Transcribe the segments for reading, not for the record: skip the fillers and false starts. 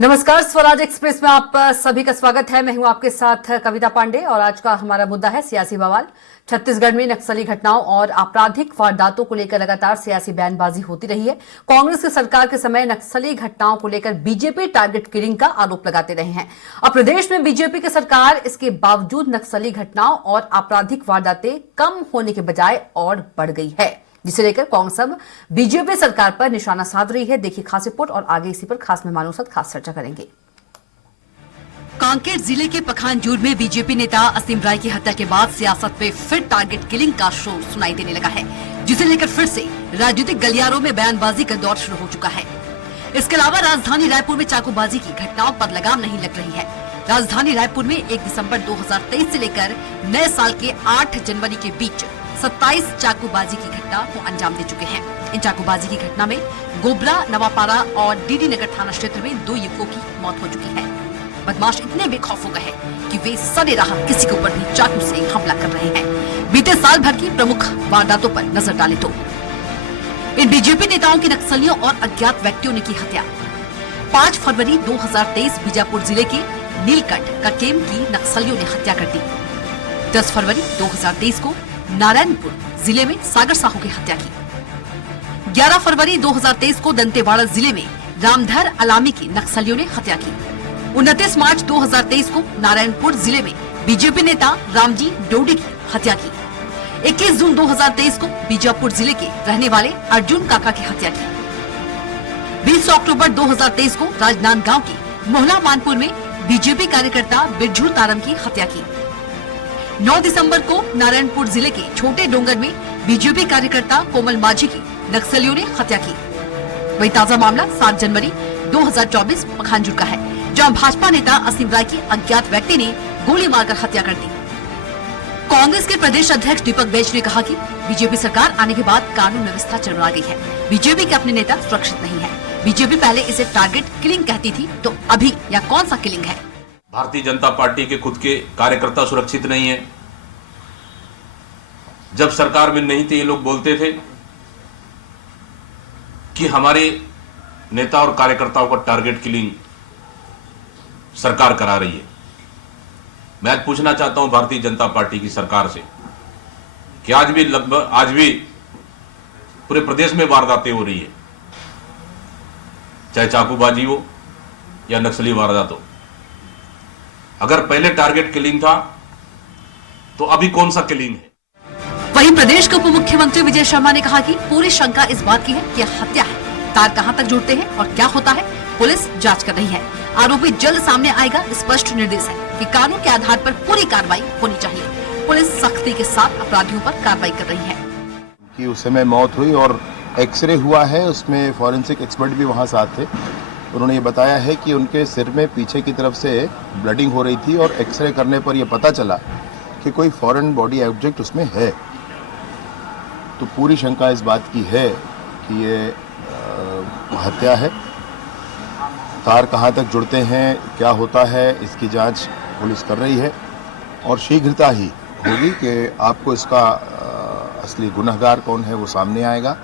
नमस्कार, स्वराज एक्सप्रेस में आप सभी का स्वागत है। मैं हूं आपके साथ कविता पांडे और आज का हमारा मुद्दा है सियासी बवाल। छत्तीसगढ़ में नक्सली घटनाओं और आपराधिक वारदातों को लेकर लगातार सियासी बयानबाजी होती रही है। कांग्रेस की सरकार के समय नक्सली घटनाओं को लेकर बीजेपी टारगेट किलिंग का आरोप लगाते रहे हैं। अब प्रदेश में बीजेपी की सरकार इसके बावजूद नक्सली घटनाओं और आपराधिक वारदातें कम होने के बजाय और बढ़ गई है, जिसे लेकर कांग्रेस अब बीजेपी सरकार पर निशाना साध रही है। देखिए खास रिपोर्ट और आगे इसी पर खास मेहमानों के साथ खास चर्चा करेंगे। कांकेर जिले के पखानजूर में बीजेपी नेता असीम राय की हत्या के बाद सियासत में फिर टारगेट किलिंग का शोर सुनाई देने लगा है, जिसे लेकर फिर से राजनीतिक गलियारों में बयानबाजी का दौर शुरू हो चुका है। इसके अलावा राजधानी रायपुर में चाकूबाजी की घटनाओं पर लगाम नहीं लग रही है। राजधानी रायपुर में 1 दिसंबर 2023 से लेकर नए साल के 8 जनवरी के बीच 27 चाकूबाजी की घटना को अंजाम दे चुके हैं। इन चाकूबाजी की घटना में गोबरा, नवापारा और डीडी नगर थाना क्षेत्र में 2 युवकों की मौत हो चुकी है। बदमाश इतने बेखौफ हो गए हैं कि वे सरे राह किसी के ऊपर भी चाकू से हमला कर रहे हैं। बीते साल भर की प्रमुख वारदातों पर नजर डालें तो इन बीजेपी नेताओं की नक्सलियों और अज्ञात व्यक्तियों ने की हत्या। 5 फरवरी 2023 बीजापुर जिले के नीलकंठ ककेम की नक्सलियों ने हत्या कर दी। 10 फरवरी 2023 को नारायणपुर जिले में सागर साहू की हत्या की। 11 फरवरी 2023 को दंतेवाड़ा जिले में रामधर अलामी की नक्सलियों ने हत्या की। 29 मार्च 2023 को नारायणपुर जिले में बीजेपी नेता रामजी डोडी की हत्या की। 21 जून 2023 को बीजापुर जिले के रहने वाले अर्जुन काका की हत्या की। 20 अक्टूबर 2023 को राजनांदगांव के मोहला मानपुर में बीजेपी कार्यकर्ता बिरजू तारम की हत्या की। 9 दिसंबर को नारायणपुर जिले के छोटे डोंगर में बीजेपी कार्यकर्ता कोमल माझी की नक्सलियों ने हत्या की। वही ताजा मामला 7 जनवरी 2024 पखानजूर का है, जहां भाजपा नेता असीम राय की अज्ञात व्यक्ति ने गोली मारकर हत्या कर दी। कांग्रेस के प्रदेश अध्यक्ष दीपक बैज ने कहा कि बीजेपी सरकार आने के बाद कानून व्यवस्था चरमरा गई है। बीजेपी के अपने नेता सुरक्षित नहीं है। बीजेपी पहले इसे टारगेट किलिंग कहती थी, तो अभी यह कौन सा किलिंग है? भारतीय जनता पार्टी के खुद के कार्यकर्ता सुरक्षित नहीं है। जब सरकार में नहीं थे, ये लोग बोलते थे कि हमारे नेता और कार्यकर्ताओं का टारगेट किलिंग सरकार करा रही है। मैं आज पूछना चाहता हूं भारतीय जनता पार्टी की सरकार से कि आज भी पूरे प्रदेश में वारदातें हो रही है, चाहे चाकूबाजी हो या नक्सली वारदात हो। अगर पहले टारगेट किलिंग था तो अभी कौन सा किलिंग है? वहीं प्रदेश के उप मुख्यमंत्री विजय शर्मा ने कहा कि पूरी शंका इस बात की है कि हत्या है। तार कहां तक जुड़ते हैं और क्या होता है, पुलिस जांच कर रही है। आरोपी जल्द सामने आएगा। स्पष्ट निर्देश है कि कानून के आधार पर पूरी कार्रवाई होनी चाहिए। पुलिस सख्ती के साथ अपराधियों पर कार्रवाई कर रही है। कि उस समय मौत हुई और एक्सरे हुआ है, उसमें फॉरेंसिक एक्सपर्ट भी वहां साथ थे। उन्होंने ये बताया है कि उनके सिर में पीछे की तरफ से ब्लडिंग हो रही थी और एक्सरे करने पर यह पता चला कि कोई फॉरेन बॉडी ऑब्जेक्ट उसमें है। तो पूरी शंका इस बात की है कि ये हत्या है। तार कहाँ तक जुड़ते हैं, क्या होता है, इसकी जांच पुलिस कर रही है और शीघ्रता ही होगी कि आपको इसका असली गुनहगार कौन है वो सामने आएगा।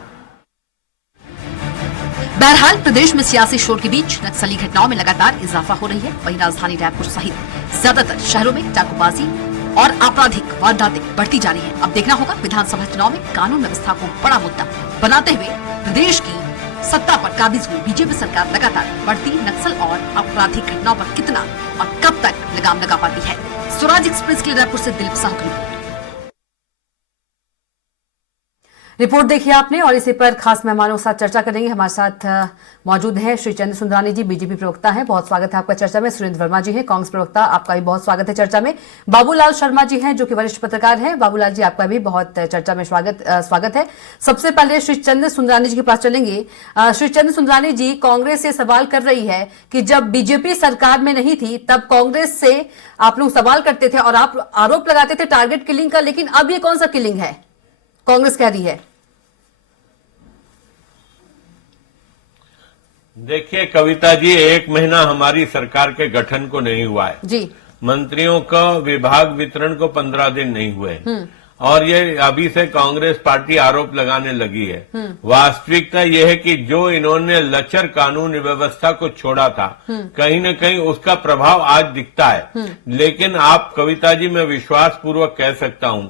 बहरहाल प्रदेश में सियासी शोर के बीच नक्सली घटनाओं में लगातार इजाफा हो रही है। वहीं राजधानी रायपुर सहित ज्यादातर शहरों में चाकूबाजी और आपराधिक वारदातें बढ़ती जा रही है। अब देखना होगा विधानसभा चुनाव में कानून व्यवस्था को बड़ा मुद्दा बनाते हुए प्रदेश की सत्ता पर काबिज हुई बीजेपी सरकार लगातार बढ़ती नक्सल और आपराधिक घटनाओं पर कितना और कब तक लगाम लगा पाती है। स्वराज एक्सप्रेस के लिए रायपुर से दिलीप साहू की रिपोर्ट देखिए आपने और इसी पर खास मेहमानों के साथ चर्चा करेंगे। हमारे साथ मौजूद हैं श्री चंद्र सुंदरानी जी, बीजेपी प्रवक्ता हैं, बहुत स्वागत है आपका चर्चा में। सुरेंद्र वर्मा जी हैं, कांग्रेस प्रवक्ता, आपका भी बहुत स्वागत है चर्चा में। बाबूलाल शर्मा जी हैं जो कि वरिष्ठ पत्रकार हैं। बाबूलाल जी, आपका भी बहुत चर्चा में स्वागत है। सबसे पहले श्री चंद्र सुंदरानी जी के पास चलेंगे। श्री चंद्र सुंदरानी जी, कांग्रेस ये सवाल कर रही है कि जब बीजेपी सरकार में नहीं थी तब कांग्रेस से आप लोग सवाल करते थे और आप आरोप लगाते थे टारगेट किलिंग का, लेकिन अब ये कौन सा किलिंग है कांग्रेस कह रही है? देखिए कविता जी, 1 महीना हमारी सरकार के गठन को नहीं हुआ है जी। मंत्रियों का विभाग वितरण को 15 दिन नहीं हुए। और ये अभी से कांग्रेस पार्टी आरोप लगाने लगी है। वास्तविकता यह है कि जो इन्होंने लचर कानून व्यवस्था को छोड़ा था, कहीं न कहीं उसका प्रभाव आज दिखता है। लेकिन आप कविता जी, मैं विश्वास पूर्वक कह सकता हूं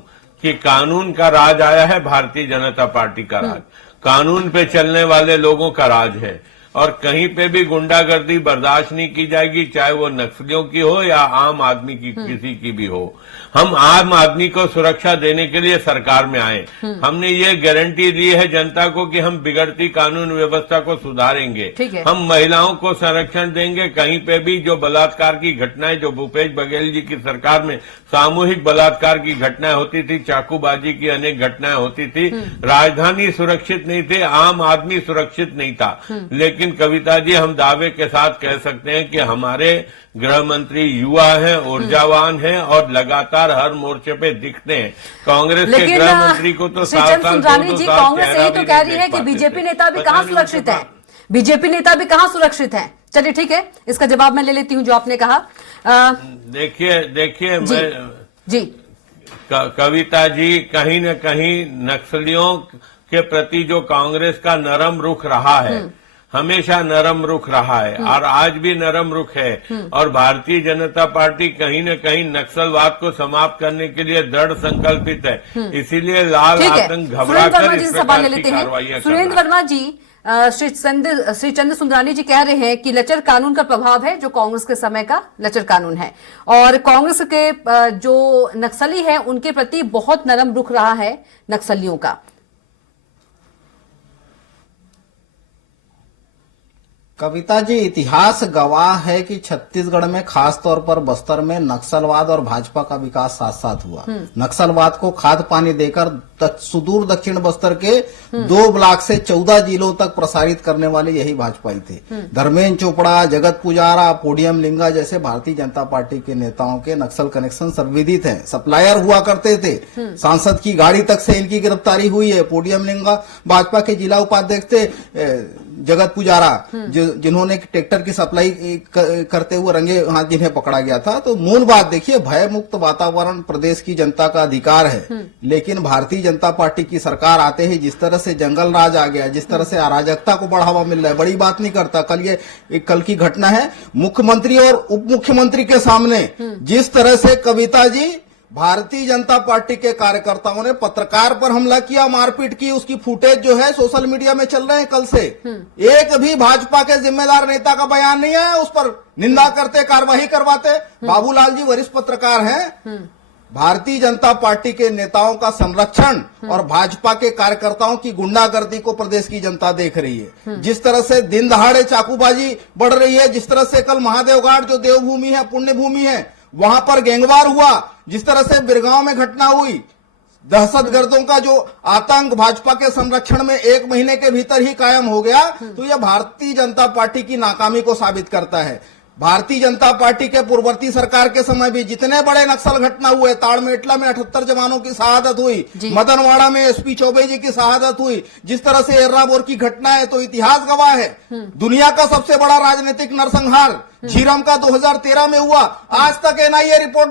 कि कानून का राज आया है, भारतीय जनता पार्टी का राज, कानून पे चलने वाले लोगों का राज है और कहीं पे भी गुंडागर्दी बर्दाश्त नहीं की जाएगी, चाहे वो नक्सलियों की हो या आम आदमी की किसी की भी हो। हम आम आदमी को सुरक्षा देने के लिए सरकार में आए। हमने ये गारंटी दी है जनता को कि हम बिगड़ती कानून व्यवस्था को सुधारेंगे, हम महिलाओं को संरक्षण देंगे। कहीं पे भी जो बलात्कार की घटनाएं, जो भूपेश बघेल जी की सरकार में सामूहिक बलात्कार की घटनाएं होती थी, चाकूबाजी की अनेक घटनाएं होती थी, राजधानी सुरक्षित नहीं थी, आम आदमी सुरक्षित नहीं था। लेकिन कविता जी, हम दावे के साथ कह सकते हैं कि हमारे गृह मंत्री युवा हैं, ऊर्जावान हैं और लगातार हर मोर्चे पे दिखते हैं। कांग्रेस के गृह मंत्री को तो सुंदरानी जी, कांग्रेस यही तो कह रही है कि बीजेपी नेता भी कहां सुरक्षित है, बीजेपी नेता भी कहां सुरक्षित है। चलिए ठीक है, इसका जवाब मैं ले लेती हूं जो आपने कहा। देखिए मैं कविता जी, कहीं न कहीं नक्सलियों के प्रति जो कांग्रेस का नरम रुख रहा है, हमेशा नरम रुख रहा है और आज भी नरम रुख है। और भारतीय जनता पार्टी कहीं न कहीं नक्सलवाद को समाप्त करने के लिए दृढ़ संकल्पित है। इसीलिए लाल आतंक घबराकर इस प्रकार की कार्रवाइयां। सुरेंद्र वर्मा जी, श्री चंद्र सुंदरानी जी कह रहे हैं कि लचर कानून का प्रभाव है, जो कांग्रेस के समय का लचर कानून है, और कांग्रेस के जो नक्सली है उनके प्रति बहुत नरम रुख रहा है नक्सलियों का। कविता जी, इतिहास गवाह है कि छत्तीसगढ़ में खास तौर पर बस्तर में नक्सलवाद और भाजपा का विकास साथ साथ हुआ। नक्सलवाद को खाद पानी देकर सुदूर दक्षिण बस्तर के 2 ब्लॉक से 14 जिलों तक प्रसारित करने वाले यही भाजपा ही थे। धर्मेंद्र चोपड़ा, जगत पुजारा, पोडियम लिंगा जैसे भारतीय जनता पार्टी के नेताओं के नक्सल कनेक्शन सर्वविदित हैं, सप्लायर हुआ करते थे। सांसद की गाड़ी तक से इनकी गिरफ्तारी हुई है। पोडियम लिंगा भाजपा के जिला उपाध्यक्ष थे, जगत पुजारा जिन्होंने ट्रैक्टर की सप्लाई करते हुए रंगे हाथ जिन्हें पकड़ा गया था। तो मूल बात देखिए, भय मुक्त वातावरण प्रदेश की जनता का अधिकार है, लेकिन भारतीय जनता पार्टी की सरकार आते ही जिस तरह से जंगल राज आ गया, जिस तरह से अराजकता को बढ़ावा मिल रहा है, बड़ी बात नहीं करता। कल की घटना है, मुख्यमंत्री और उप मुख्यमंत्री के सामने जिस तरह से कविता जी भारतीय जनता पार्टी के कार्यकर्ताओं ने पत्रकार पर हमला किया, मारपीट की, उसकी फुटेज जो है सोशल मीडिया में चल रहे हैं कल से। एक भी भाजपा के जिम्मेदार नेता का बयान नहीं आया, उस पर निंदा करते, कार्रवाई करवाते। बाबूलाल जी वरिष्ठ पत्रकार हैं। भारतीय जनता पार्टी के नेताओं का संरक्षण और भाजपा के कार्यकर्ताओं की गुंडागर्दी को प्रदेश की जनता देख रही है। जिस तरह से दिन दहाड़े चाकूबाजी बढ़ रही है, जिस तरह से कल महादेवघाट जो देवभूमि है, पुण्य भूमि है, वहां पर गैंगवार हुआ, जिस तरह से बिरगांव में घटना हुई, दहशतगर्दों का जो आतंक भाजपा के संरक्षण में 1 महीने के भीतर ही कायम हो गया, तो यह भारतीय जनता पार्टी की नाकामी को साबित करता है। भारतीय जनता पार्टी के पूर्ववर्ती सरकार के समय भी जितने बड़े नक्सल घटना हुए, ताड़मेटला में 78 जवानों की शहादत हुई, मदनवाड़ा में एसपी चौबे जी की शहादत हुई, जिस तरह से एर्राबोर की घटना है, तो इतिहास गवाह है। दुनिया का सबसे बड़ा राजनीतिक नरसंहार झीरम का 2013 में हुआ। आज तक एनआईए रिपोर्ट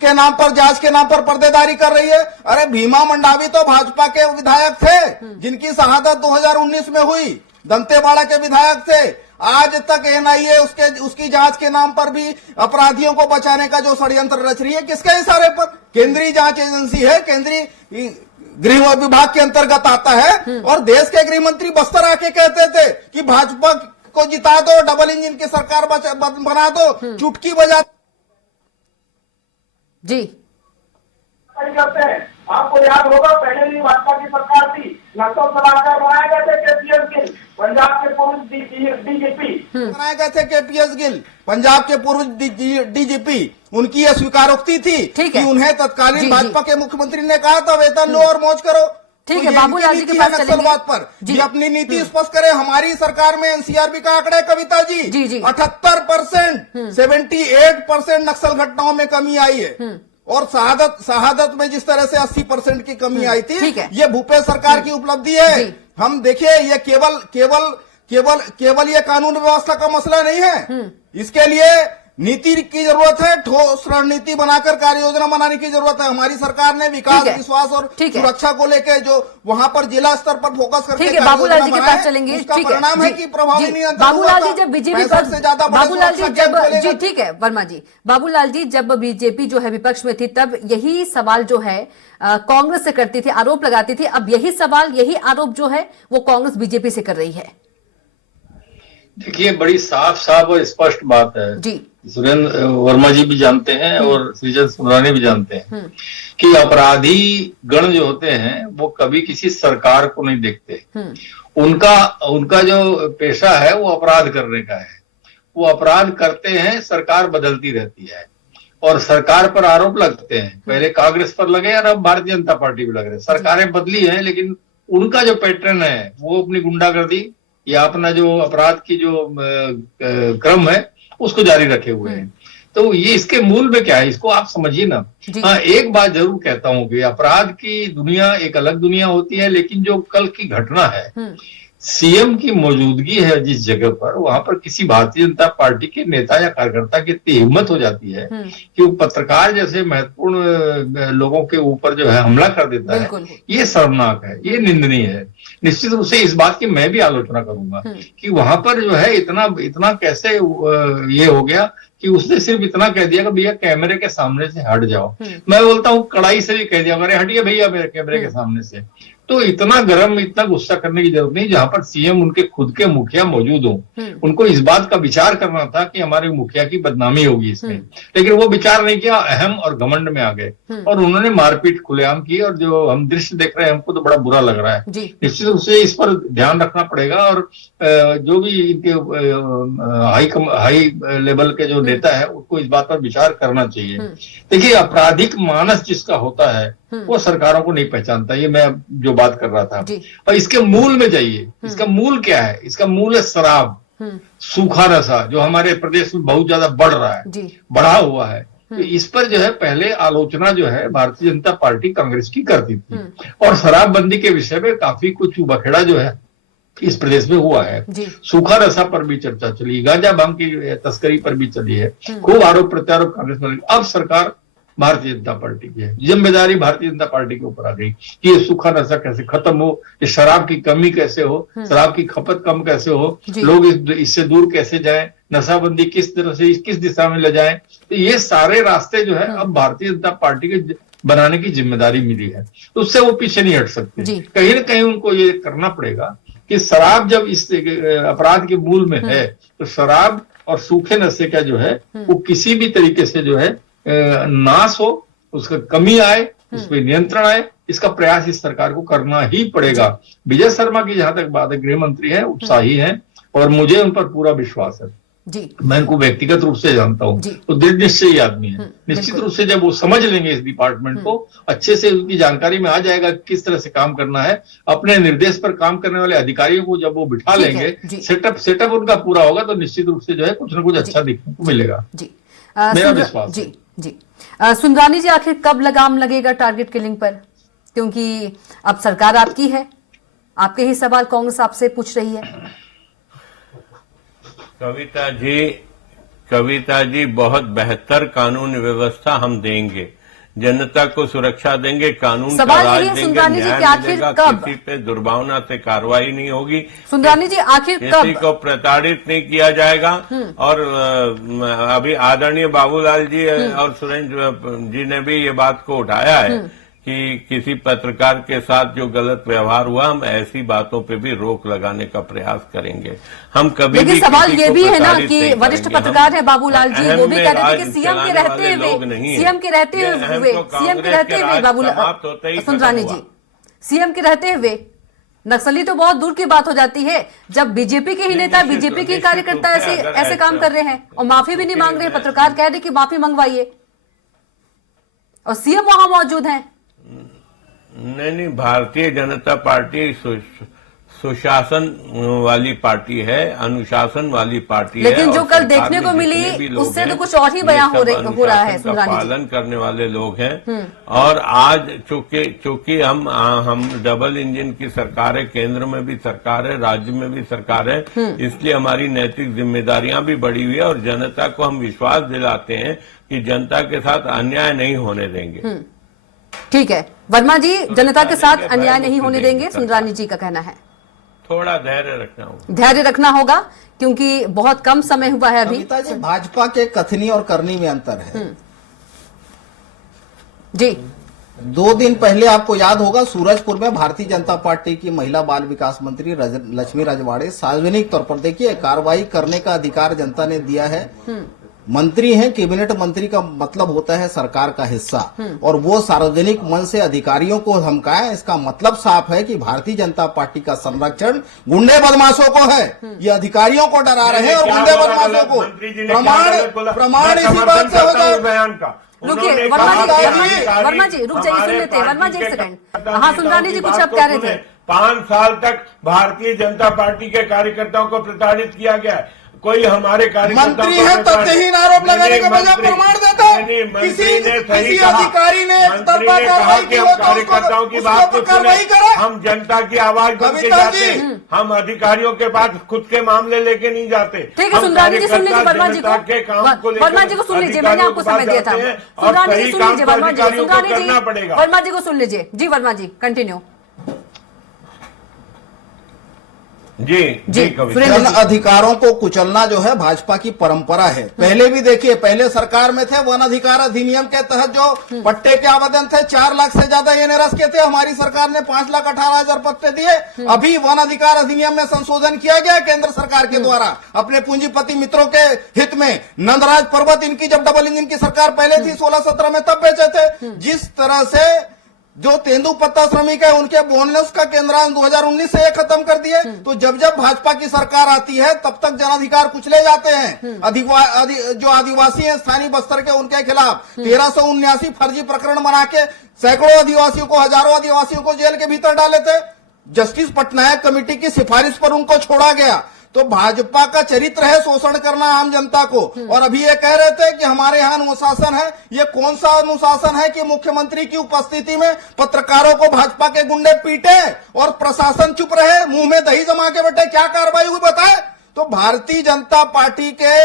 के नाम पर, जांच के नाम पर पर्देदारी कर रही है। अरे भीमा मंडावी तो भाजपा के विधायक थे जिनकी शहादत 2019 में हुई, दंतेवाड़ा के विधायक थे। आज तक एनआईए उसकी जांच के नाम पर भी अपराधियों को बचाने का जो षड्यंत्र रच रही है, किसके इशारे पर? केंद्रीय जांच एजेंसी है, केंद्रीय गृह विभाग के अंतर्गत आता है। और देश के गृह मंत्री बस्तर आके कहते थे कि भाजपा को जिता दो, डबल इंजन की सरकार बना दो, चुटकी बजा जी। करते हैं। आपको याद होगा, पहले भी भाजपा की सरकार थी, नक्सल सलाहकार बनाए गए थे केपीएस गिल, पंजाब के पूर्व डीजीपी बनाए गए थे केपीएस गिल, पंजाब के पूर्व डीजीपी। उनकी यह स्वीकारोक्ति थी कि उन्हें तत्कालीन भाजपा के मुख्यमंत्री ने कहा था वेतन लो और मौज करो। ठीक है, बाबूलाल जी के पास नक्सलवाद पर जी अपनी नीति स्पष्ट करे। हमारी सरकार में एनसीआरबी का आंकड़ा, कविता जी 78%, 78% नक्सल घटनाओं में कमी आई है। और शहादत में जिस तरह से 80% की कमी आई थी, ये भूपेश सरकार की उपलब्धि है। हम देखिए, ये केवल ये कानून व्यवस्था का मसला नहीं है। इसके लिए नीति की जरूरत है, ठोस रणनीति बनाकर कार्य योजना बनाने की जरूरत है। हमारी सरकार ने विकास, ठीक है, विश्वास और ठीक है। सुरक्षा को लेकर जो वहां पर जिला स्तर पर फोकस करके ठीक है, कार्य बाबूलाल योजना जी के बनाए, पास चलेंगे। उसका ठीक है परिणाम है जी, कि प्रभावी जी। नियंत्रण बाबूलाल हुआ जी था। जब बीजेपी 65 से ज्यादा बड़े बाबूलाल जी सुरक्षा जब कैंप खोले जी गए। ठीक है वर्मा जी, बाबूलाल जी जब बीजेपी जो है विपक्ष में थी तब यही सवाल जो है कांग्रेस से करती थी, आरोप लगाती थी। अब यही सवाल, यही आरोप जो है वो कांग्रेस बीजेपी से कर रही है। देखिए, बड़ी साफ साफ और स्पष्ट बात है जी सुरेंद्र वर्मा जी भी जानते हैं और सृजन सुमरानी भी जानते हैं कि अपराधी गण जो होते हैं वो कभी किसी सरकार को नहीं देखते। उनका उनका जो पेशा है वो अपराध करने का है। वो अपराध करते हैं, सरकार बदलती रहती है और सरकार पर आरोप लगते हैं। पहले कांग्रेस पर लगे और अब भारतीय जनता पार्टी पर लग रहे। सरकारें बदली हैं लेकिन उनका जो पैटर्न है वो अपनी गुंडागर्दी या अपना जो अपराध की जो क्रम है उसको जारी रखे हुए हैं। तो ये इसके मूल में क्या है, इसको आप समझिए ना। हाँ, एक बात जरूर कहता हूं कि अपराध की दुनिया एक अलग दुनिया होती है, लेकिन जो कल की घटना है, सीएम की मौजूदगी है जिस जगह पर, वहां पर किसी भारतीय जनता पार्टी के नेता या कार्यकर्ता की इतनी हिम्मत हो जाती है कि वो पत्रकार जैसे महत्वपूर्ण लोगों के ऊपर जो है हमला कर देता है। ये शर्मनाक है, ये निंदनीय है। निश्चित रूप से इस बात की मैं भी आलोचना करूंगा कि वहां पर जो है इतना कैसे ये हो गया कि उसने सिर्फ इतना कह दिया कि भैया कैमरे के सामने से हट जाओ। मैं बोलता हूँ कड़ाई से भी कह दिया, अरे हटिए भैया मेरे कैमरे के सामने से। तो इतना गर्म, इतना गुस्सा करने की जरूरत नहीं। जहां पर सीएम उनके खुद के मुखिया मौजूद हो, उनको इस बात का विचार करना था कि हमारे मुखिया की बदनामी होगी इसमें, लेकिन वो विचार नहीं किया, अहम और घमंड में आ गए और उन्होंने मारपीट खुलेआम की। और जो हम दृश्य देख रहे हैं हमको तो बड़ा बुरा लग रहा है। निश्चित रूप से इस पर ध्यान रखना पड़ेगा और जो भी इनके हाई लेवल के जो नेता है उनको इस बात पर विचार करना चाहिए। देखिए, आपराधिक मानस जिसका होता है वो सरकारों को नहीं पहचानता। ये मैं जो बात कर रहा था। और इसके मूल में जाइए, इसका मूल क्या है? इसका मूल है शराब, सूखा नशा, जो हमारे प्रदेश में बहुत ज्यादा बढ़ रहा है, बढ़ा हुआ है। तो इस पर जो है पहले आलोचना जो है भारतीय जनता पार्टी कांग्रेस की करती थी और शराबबंदी के विषय में काफी कुछ बखेड़ा जो है इस प्रदेश में हुआ है। सूखा नशा पर भी चर्चा चली, गांजा भांग की तस्करी पर भी चली है, खूब आरोप प्रत्यारोप कांग्रेस में। अब सरकार भारतीय जनता पार्टी की है, जिम्मेदारी भारतीय जनता पार्टी के ऊपर आ गई कि ये सूखा नशा कैसे खत्म हो, ये शराब की कमी कैसे हो, शराब की खपत कम कैसे हो, लोग इससे दूर कैसे जाएं, नशाबंदी किस तरह से किस दिशा में ले जाएं। तो ये सारे रास्ते जो है अब भारतीय जनता पार्टी के बनाने की जिम्मेदारी मिली है, तो उससे वो पीछे नहीं हट सकते। कहीं ना कहीं उनको ये करना पड़ेगा कि शराब जब इस अपराध के मूल में है तो शराब और सूखे नशे का जो है वो किसी भी तरीके से जो है नाश हो, उसका कमी आए, उस पर नियंत्रण आए, इसका प्रयास इस सरकार को करना ही पड़ेगा। विजय शर्मा की जहां तक बात है, गृह मंत्री है, उत्साही हैं और मुझे उन पर पूरा विश्वास है। मैं इनको व्यक्तिगत रूप से जानता हूँ, तो दृढ़ निश्चयी आदमी है। निश्चित रूप से जब वो समझ लेंगे इस डिपार्टमेंट को अच्छे से, उनकी जानकारी में आ जाएगा किस तरह से काम करना है। अपने निर्देश पर काम करने वाले अधिकारियों को जब वो बिठा लेंगे, सेटअप उनका पूरा होगा, तो निश्चित रूप से जो है कुछ ना कुछ अच्छा दिखने को मिलेगा। मेरा विश्वास है। जी सुंदरानी जी, आखिर कब लगाम लगेगा टारगेट किलिंग पर? क्योंकि अब सरकार आपकी है, आपके ही सवाल कांग्रेस आपसे पूछ रही है। कविता जी बहुत बेहतर कानून व्यवस्था हम देंगे, जनता को सुरक्षा देंगे, कानून का राज देंगे, न्याय मिलेगा, किसी पे दुर्भावना से कार्रवाई नहीं होगी, सुंदरानी जी आखिर किसी को प्रताड़ित नहीं किया जाएगा। और अभी आदरणीय बाबूलाल जी और सुरेंद्र जी ने भी ये बात को उठाया है कि किसी पत्रकार के साथ जो गलत व्यवहार हुआ, हम ऐसी बातों पे भी रोक लगाने का प्रयास करेंगे। हम कभी भी सवाल ये भी है ना कि वरिष्ठ पत्रकार है बाबूलाल जी, वो भी कह रहे थे कि सीएम के रहते हुए बाबूलाल सुंदरानी जी, सीएम के रहते हुए नक्सली तो बहुत दूर की बात हो जाती है, जब बीजेपी के ही नेता, बीजेपी के कार्यकर्ता ऐसे काम कर रहे हैं और माफी भी नहीं मांग रहे, पत्रकार कह रहे कि माफी मंगवाइए और सीएम वहां मौजूद हैं। नहीं, भारतीय जनता पार्टी सुशासन वाली पार्टी है, अनुशासन वाली पार्टी है। लेकिन जो और कल सरकार देखने में को जितने मिली, भी लोग उससे तो हैं, कुछ और ही बयां ये हो सब रहा है अनुशासन का सुंदरानी जी। पालन करने वाले लोग हैं। और आज चूंकि हम डबल इंजन की सरकार है, केंद्र में भी सरकार है, राज्य में भी सरकार है, इसलिए हमारी नैतिक जिम्मेदारियां भी बढ़ी हुई है और जनता को हम विश्वास दिलाते हैं कि जनता के साथ अन्याय नहीं होने देंगे। ठीक है वर्मा जी, जनता के साथ अन्याय नहीं होने देंगे, सुंदरानी जी का कहना है। थोड़ा धैर्य रखना होगा। धैर्य रखना होगा क्योंकि बहुत कम समय हुआ है अभी। कविता जी, भाजपा के कथनी और करनी में अंतर है। जी 2 दिन पहले आपको याद होगा, सूरजपुर में भारतीय जनता पार्टी की महिला बाल विकास मंत्री लक्ष्मी रजवाड़े सार्वजनिक तौर पर, देखिए, कार्रवाई करने का अधिकार जनता ने दिया है। मंत्री हैं, कैबिनेट मंत्री का मतलब होता है सरकार का हिस्सा, और वो सार्वजनिक मन से अधिकारियों को धमकाए, इसका मतलब साफ है कि भारतीय जनता पार्टी का संरक्षण गुंडे बदमाशों को है। ये अधिकारियों को डरा रहे हैं और गुंडे बदमाशों को। प्रमाण इसी बात से होगा। बयान का रुकिए वर्मा जी रुक जाइए, सुन लेते हैं। वर्मा जी एक सेकंड। हाँ सुंदरानी जी कुछ आप कह रहे थे। 5 साल तक भारतीय जनता पार्टी के कार्यकर्ताओं को प्रताड़ित किया गया। कोई हमारे मंत्री है तथ्यहीन आरोप लगाने के बजाय प्रमाण देता है। किसी अधिकारी ने तरफा कार्रवाई की हो तो कार्यकर्ताओं की बात को कार्रवाई करे। हम जनता की आवाज बन के जाते हैं, हम अधिकारियों के पास खुद के मामले लेके नहीं जाते। ठीक है सुंदरानी जी, सुन लीजिए वर्मा जी को। वर्मा जी को सुन लीजिए, मैंने आपको समय दिया था। सुंदरानी जी सुन लीजिए, वर्मा जी वर्मा जी को सुन लीजिए। जी वर्मा जी कंटिन्यू। जी जन अधिकारों को कुचलना जो है भाजपा की परंपरा है। पहले भी देखिए, पहले सरकार में थे, वन अधिकार अधिनियम के तहत जो पट्टे के आवेदन थे 4 लाख से ज्यादा एनआरएस के थे, हमारी सरकार ने 5,18,000 पट्टे दिए। अभी वन अधिकार अधिनियम में संशोधन किया गया केंद्र सरकार के द्वारा अपने पूंजीपति मित्रों के हित में। नंदराज पर्वत इनकी जब डबल इंजन की सरकार पहले थी 16-17 में, तब बेचे थे। जिस तरह से जो तेंदुपत्ता श्रमिक है उनके बोनस का केंद्रांश 2019 से खत्म कर दिए। तो जब जब भाजपा की सरकार आती है तब तक जन अधिकार कुचले जाते हैं। जो आदिवासी हैं स्थानीय बस्तर के, उनके खिलाफ 1379 फर्जी प्रकरण बना के सैकड़ों आदिवासियों को, हजारों आदिवासियों को जेल के भीतर डाले थे। जस्टिस पटनायक कमेटी की सिफारिश पर उनको छोड़ा गया। तो भाजपा का चरित्र है शोषण करना आम जनता को। और अभी ये कह रहे थे कि हमारे यहाँ अनुशासन है। ये कौन सा अनुशासन है कि मुख्यमंत्री की उपस्थिति में पत्रकारों को भाजपा के गुंडे पीटे और प्रशासन चुप रहे, मुंह में दही जमा के बैठे? क्या कार्रवाई हुई बताए? तो भारतीय जनता पार्टी के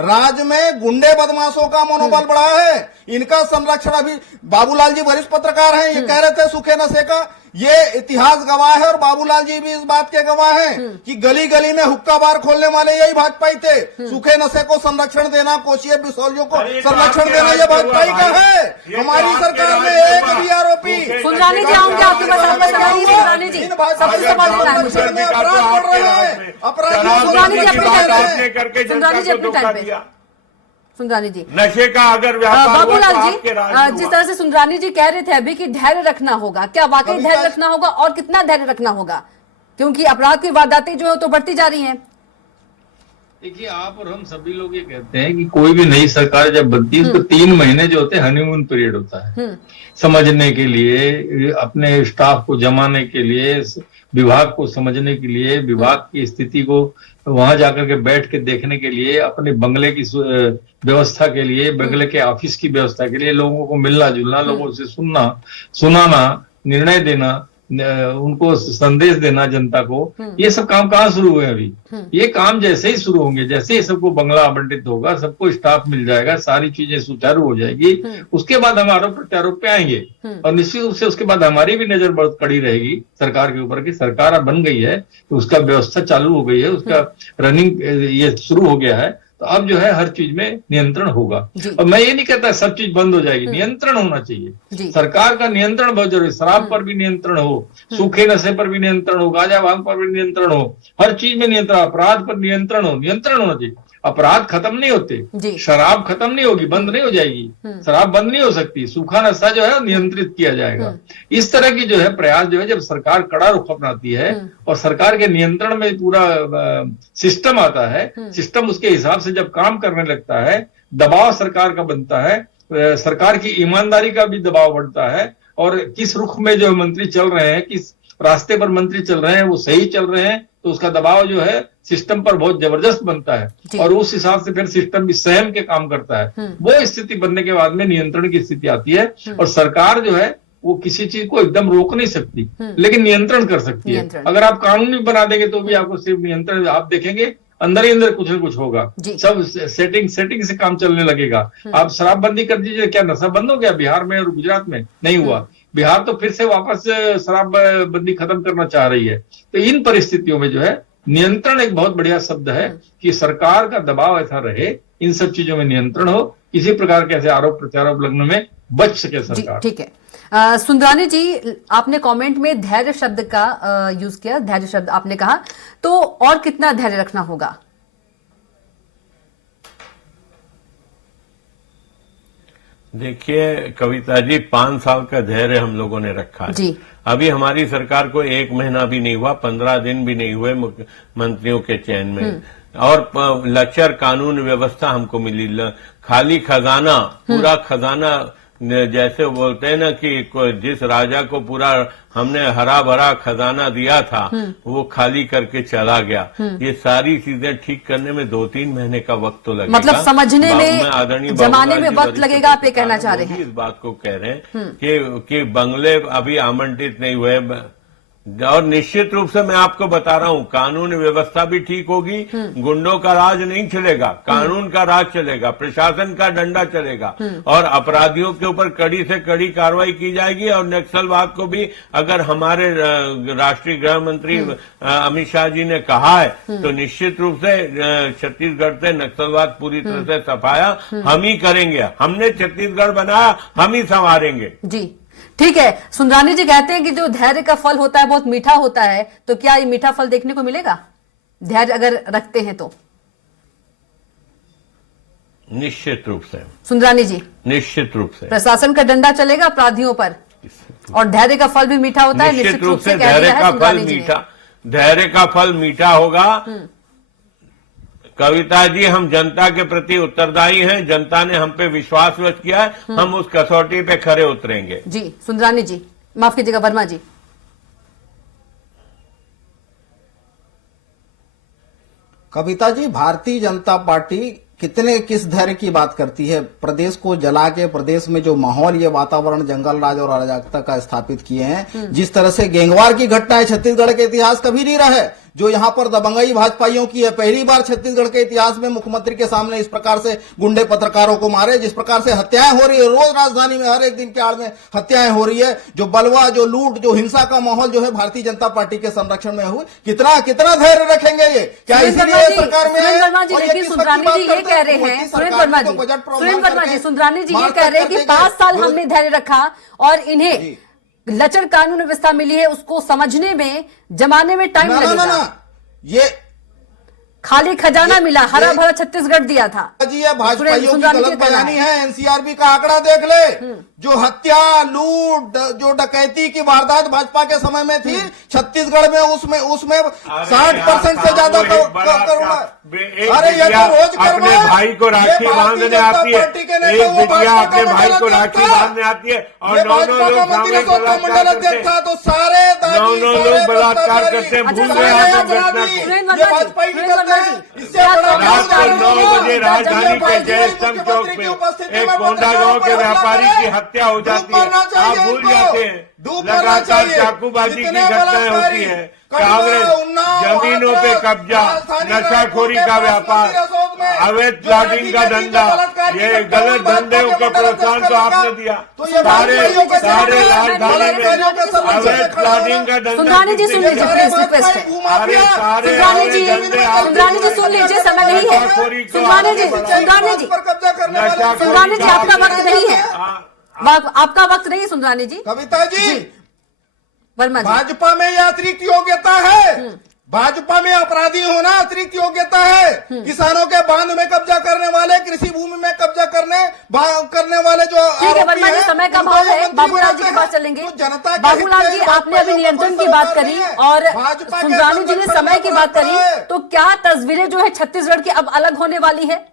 राज्य में गुंडे बदमाशों का मनोबल बढ़ा है। इनका संरक्षण अभी बाबूलाल जी वरिष्ठ पत्रकार हैं, ये कह रहे थे सूखे नशे का। ये इतिहास गवाह है और बाबूलाल जी भी इस बात के गवाह हैं कि गली गली में हुक्का बार खोलने वाले यही भाजपाई थे। सूखे नशे को संरक्षण देना, कोशिया बिसौलियों को संरक्षण देना, ये भाजपाई का है। हमारी सरकार में एक भी आरोपी। सुंदरानी जी आऊंगी आपके पास। सुंदरानी जी सबसे सवाल लेना है मुझे। अपराध बढ़ रहे हैं, सुंदरानी जी अपने टाइम पे। सुंदरानी जी अपने टाइम पे। सुंदरानी जी, नशे का अगर बाबूलाल जी, जिस तरह से सुंदरानी जी कह रहे थे अभी कि धैर्य रखना होगा, क्या वाकई धैर्य रखना होगा और कितना धैर्य रखना होगा? क्योंकि अपराध की वारदातें जो है तो बढ़ती जा रही हैं। देखिए, आप और हम सभी लोग ये कहते हैं कि कोई भी नई सरकार जब बनती है तो 3 महीने जो होते हैं हनीमून पीरियड होता है, समझने के लिए, अपने स्टाफ को जमाने के लिए, विभाग को समझने के लिए, विभाग की स्थिति को वहां जाकर के बैठ के देखने के लिए, अपने बंगले की व्यवस्था के लिए, बंगले के ऑफिस की व्यवस्था के लिए, लोगों को मिलना जुलना, लोगों से सुनाना, निर्णय देना, उनको संदेश देना जनता को, ये सब काम कहाँ शुरू हुए अभी? ये काम जैसे ही शुरू होंगे, जैसे ही सबको बंगला आवंटित होगा, सबको स्टाफ मिल जाएगा, सारी चीजें सुचारू हो जाएगी, उसके बाद हम आरोप प्रत्यारोप पे आएंगे। और निश्चित रूप से उसके बाद हमारी भी नजर बहुत कड़ी रहेगी सरकार के ऊपर कि सरकार अब बन गई है, तो उसका व्यवस्था चालू हो गई है, उसका रनिंग ये शुरू हो गया है, तो अब जो है हर चीज में नियंत्रण होगा। और मैं ये नहीं कहता सब चीज बंद हो जाएगी, नियंत्रण होना चाहिए। सरकार का नियंत्रण बहुत जरूरी। शराब पर भी नियंत्रण हो, सूखे नशे पर भी नियंत्रण हो, गांजा भांग पर भी नियंत्रण हो, हर चीज में नियंत्रण, अपराध पर नियंत्रण होना चाहिए। अपराध खत्म नहीं होते, शराब खत्म नहीं होगी, बंद नहीं हो जाएगी, शराब बंद नहीं हो सकती, सूखा नशा जो है नियंत्रित किया जाएगा। इस तरह की जो है प्रयास जो है, जब सरकार कड़ा रुख अपनाती है और सरकार के नियंत्रण में पूरा सिस्टम आता है, सिस्टम उसके हिसाब से जब काम करने लगता है, दबाव सरकार का बनता है, सरकार की ईमानदारी का भी दबाव बढ़ता है, और किस रुख में जो मंत्री चल रहे हैं, किस रास्ते पर मंत्री चल रहे हैं वो सही चल रहे हैं, तो उसका दबाव जो है सिस्टम पर बहुत जबरदस्त बनता है और उस हिसाब से फिर सिस्टम भी सहम के काम करता है। वो स्थिति बनने के बाद में नियंत्रण की स्थिति आती है और सरकार जो है वो किसी चीज को एकदम रोक नहीं सकती, लेकिन नियंत्रण कर सकती है। अगर आप कानून भी बना देंगे तो भी आपको सिर्फ नियंत्रण, आप देखेंगे अंदर ही अंदर कुछ न कुछ होगा, सब सेटिंग से काम चलने लगेगा। आप शराबबंदी कर दीजिए, क्या नशा बंद हो गया बिहार में और गुजरात में? नहीं हुआ। बिहार तो फिर से वापस शराबबंदी खत्म करना चाह रही है। तो इन परिस्थितियों में जो है नियंत्रण एक बहुत बढ़िया शब्द है कि सरकार का दबाव ऐसा रहे, इन सब चीजों में नियंत्रण हो, किसी प्रकार के ऐसे आरोप प्रत्यारोप लगने में बच सके सरकार। ठीक है। सुंदरानी जी, आपने कमेंट में धैर्य शब्द का यूज किया, धैर्य शब्द आपने कहा, तो और कितना धैर्य रखना होगा? देखिए कविता जी, 5 साल का धैर्य हम लोगों ने रखा है जी। अभी हमारी सरकार को 1 महीना भी नहीं हुआ, 15 दिन भी नहीं हुए मंत्रियों के चयन में, और लचर कानून व्यवस्था हमको मिली। खाली खजाना, पूरा खजाना, जैसे बोलते हैं ना कि जिस राजा को पूरा हमने हरा भरा खजाना दिया था वो खाली करके चला गया। ये सारी चीजें ठीक करने में 2-3 महीने का वक्त तो लगेगा, मतलब समझने में, जमाने में वक्त लगेगा, आप ये कहना चाह रहे हैं? इस बात को कह रहे हैं कि बंगले अभी आवंटित नहीं हुए, और निश्चित रूप से मैं आपको बता रहा हूं कानून व्यवस्था भी ठीक होगी, गुंडों का राज नहीं चलेगा, कानून का राज चलेगा, प्रशासन का डंडा चलेगा और अपराधियों के ऊपर कड़ी से कड़ी कार्रवाई की जाएगी। और नक्सलवाद को भी अगर हमारे राष्ट्रीय गृह मंत्री अमित शाह जी ने कहा है तो निश्चित रूप से छत्तीसगढ़ से नक्सलवाद पूरी तरह से सफाया हम ही करेंगे। हमने छत्तीसगढ़ बनाया, हम ही संवारेंगे जी। ठीक है। सुंदरानी जी कहते हैं कि जो धैर्य का फल होता है बहुत मीठा होता है, तो क्या ये मीठा फल देखने को मिलेगा धैर्य अगर रखते हैं तो? निश्चित रूप से सुंदरानी जी, निश्चित रूप से प्रशासन का डंडा चलेगा अपराधियों पर, और धैर्य का फल भी मीठा होता है। निश्चित रूप से धैर्य का फल मीठा, धैर्य का फल मीठा होगा। कविता जी, हम जनता के प्रति उत्तरदायी हैं, जनता ने हम पे विश्वास व्यक्त किया है, हम उस कसौटी पे खरे उतरेंगे। जी। सुंदरानी जी, माफ कीजिएगा, वर्मा जी। कविता जी, भारतीय जनता पार्टी किस धैर्य की बात करती है? प्रदेश को जला के, प्रदेश में जो माहौल, ये वातावरण जंगल राज और अराजकता का स्थापित किए हैं, जिस तरह से गैंगवार की घटनाएं छत्तीसगढ़ के इतिहास कभी नहीं रहा है, जो यहाँ पर दबंगई भाजपाइयों की है। पहली बार छत्तीसगढ़ के इतिहास में मुख्यमंत्री के सामने इस प्रकार से गुंडे पत्रकारों को मारे, जिस प्रकार से हत्याएं हो रही है, रोज राजधानी में हर एक दिन के आड़ में हत्याएं हो रही है, जो बलवा, जो लूट, जो हिंसा का माहौल जो है भारतीय जनता पार्टी के संरक्षण में हुए, कितना धैर्य रखेंगे ये? क्या इसलिए सरकार में? लेकिन सुंदरानी जी ये कह रहे हैं, सुरेंद्र वर्मा जी, सुंदरानी जी ये कह रहे हैं कि 5 साल हमने धैर्य रखा और इन्हें लचर कानून व्यवस्था मिली है, उसको समझने में, जमाने में टाइम लगेगा। ये खाली खजाना मिला, हरा भरा छत्तीसगढ़ दिया था जी। ये भाजपाइयों की गलत बयानी है। एनसीआरबी का आंकड़ा देख ले, जो हत्या, लूट, जो डकैती की वारदात भाजपा के समय में थी छत्तीसगढ़ में, उसमें 60% से ज्यादा करोड़। अरे ये तो रोज अपने भाई को राखी बांधने आती है, एक बिटिया अपने भाई को राखी बांधने आती है और 9 लोग मंडल अध्यक्ष था, तो सारे 9 लोग बलात्कार करते हैं। भूल गए भाजपाई निकलते हैं। इससे रात को 9 बजे राजधानी के जयस्तंभ चौक पे एक कोंडा गांव के व्यापारी की हत्या हो जाती है, आप भूल जाते हैं। लगातार चाकूबाजी की घटनाएं होती है, कांग्रेस जमीनों पे कब्जा, नशाखोरी का व्यापार, अवैध प्लॉटिंग का धंधा, ये गलत धंधे के प्रोत्साहन तो आपने दिया। सारे राजधानी में अवैध प्लॉटिंग का धंधा। सुंदरानी जी सुन लीजिए, प्लीज रिक्वेस्ट है। सुंदरानी जी सुन लीजिए, समय नहीं है। सुंदरानी जी आपका वक्त नहीं है, आपका वक्त नहीं है सुंदरानी जी। कविता जी, वर्मा जी, भाजपा में यह अतिरिक्त योग्यता है, भाजपा में अपराधी होना अतिरिक्त योग्यता है। किसानों के बांध में कब्जा करने वाले, कृषि भूमि में कब्जा करने वाले जो वर्मा जी, समय का भाव है, बाबूलाल जी के पास चलेंगे। बाबूलाल जी, आपने अभी नियंत्रण की बात करी और सुंदरानी जी ने समय की बात करी, तो क्या तस्वीरें जो है छत्तीसगढ़ की अब अलग होने वाली है?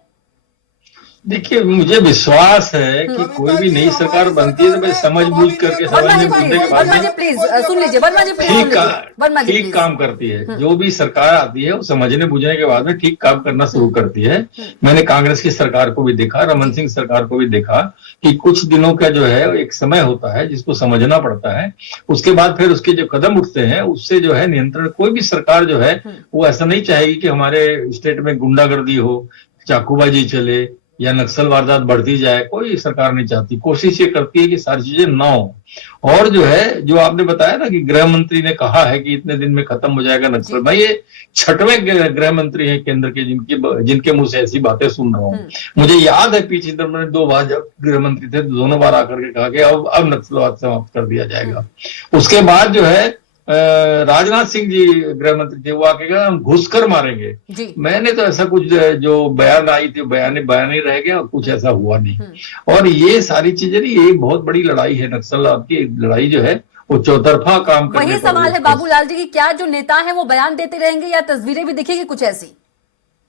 देखिए, मुझे विश्वास है कि कोई भी नई सरकार बनती है तो भाई समझ बूझ करके वर्मा समझने जी बूझने प्लीज, के बाद वर्मा जी में प्लीज सुन लीजिए, वर्मा जी प्लीज सुन लीजिए, वर्मा जी ठीक प्लीज। काम करती है। जो भी सरकार आती है वो समझने बूझने के बाद में ठीक काम करना शुरू करती है। मैंने कांग्रेस की सरकार को भी देखा, रमन सिंह सरकार को भी देखा कि कुछ दिनों का जो है एक समय होता है जिसको समझना पड़ता है। उसके बाद फिर उसके जो कदम उठते हैं उससे जो है नियंत्रण, कोई भी सरकार जो है वो ऐसा नहीं चाहेगी कि हमारे स्टेट में गुंडागर्दी हो, चाकूबाजी चले या नक्सल वारदात बढ़ती जाए। कोई सरकार नहीं चाहती, कोशिश ये करती है कि सारी चीजें ना हो। और जो है, जो आपने बताया ना कि गृह मंत्री ने कहा है कि इतने दिन में खत्म हो जाएगा नक्सल, भाई ये 6वें गृह मंत्री हैं केंद्र के जिनके मुंह से ऐसी बातें सुन रहा हूँ। मुझे याद है पी चिदम्बरम ने 2 बार जब गृह मंत्री थे दोनों बार आकर के कहा कि अब नक्सलवाद समाप्त कर दिया जाएगा। उसके बाद जो है राजनाथ सिंह जी गृह मंत्री थे, वो आके कहा हम घुसकर मारेंगे। मैंने तो ऐसा कुछ जो बयान आई थी बयान ही रह गया और कुछ ऐसा हुआ नहीं। और ये सारी चीजें नहीं, ये बहुत बड़ी लड़ाई है, नक्सलवाद की लड़ाई जो है वो चौतरफा काम करने वही सवाल है बाबूलाल जी की क्या जो नेता है वो बयान देते रहेंगे या तस्वीरें भी दिखेगी कुछ ऐसी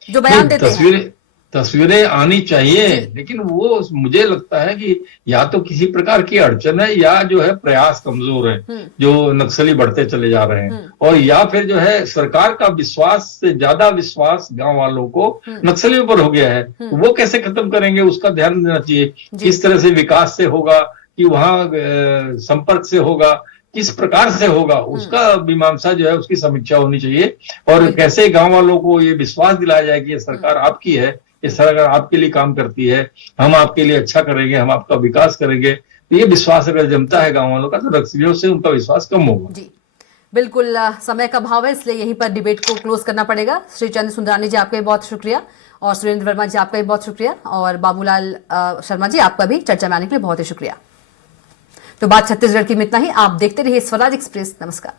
जो बयान देते हैं? तस्वीरें आनी चाहिए, लेकिन वो मुझे लगता है कि या तो किसी प्रकार की अड़चन है या जो है प्रयास कमजोर है, जो नक्सली बढ़ते चले जा रहे हैं। और या फिर जो है सरकार का विश्वास से ज्यादा विश्वास गांव वालों को नक्सलियों पर हो गया है। वो कैसे खत्म करेंगे उसका ध्यान देना चाहिए। किस तरह से विकास से होगा, कि वहां संपर्क से होगा, किस प्रकार से होगा, उसका मीमांसा जो है उसकी समीक्षा होनी चाहिए। और कैसे गांव वालों को ये विश्वास दिलाया जाए कि ये सरकार आपकी है, ये सरकार आपके लिए काम करती है, हम आपके लिए अच्छा करेंगे, हम आपका विकास करेंगे। तो ये विश्वास अगर जमता है गांव वालों का तो नक्सलियों से उनका विश्वास कम होगा। जी बिल्कुल, समय का अभाव है इसलिए यहीं पर डिबेट को क्लोज करना पड़ेगा। श्री चंद्र सुंदरानी जी आपका भी बहुत शुक्रिया, और सुरेंद्र वर्मा जी आपका भी बहुत शुक्रिया, और बाबूलाल शर्मा जी आपका भी चर्चा में आने के लिए बहुत ही शुक्रिया। तो बात छत्तीसगढ़ की में इतना ही। आप देखते रहिए स्वराज एक्सप्रेस। नमस्कार।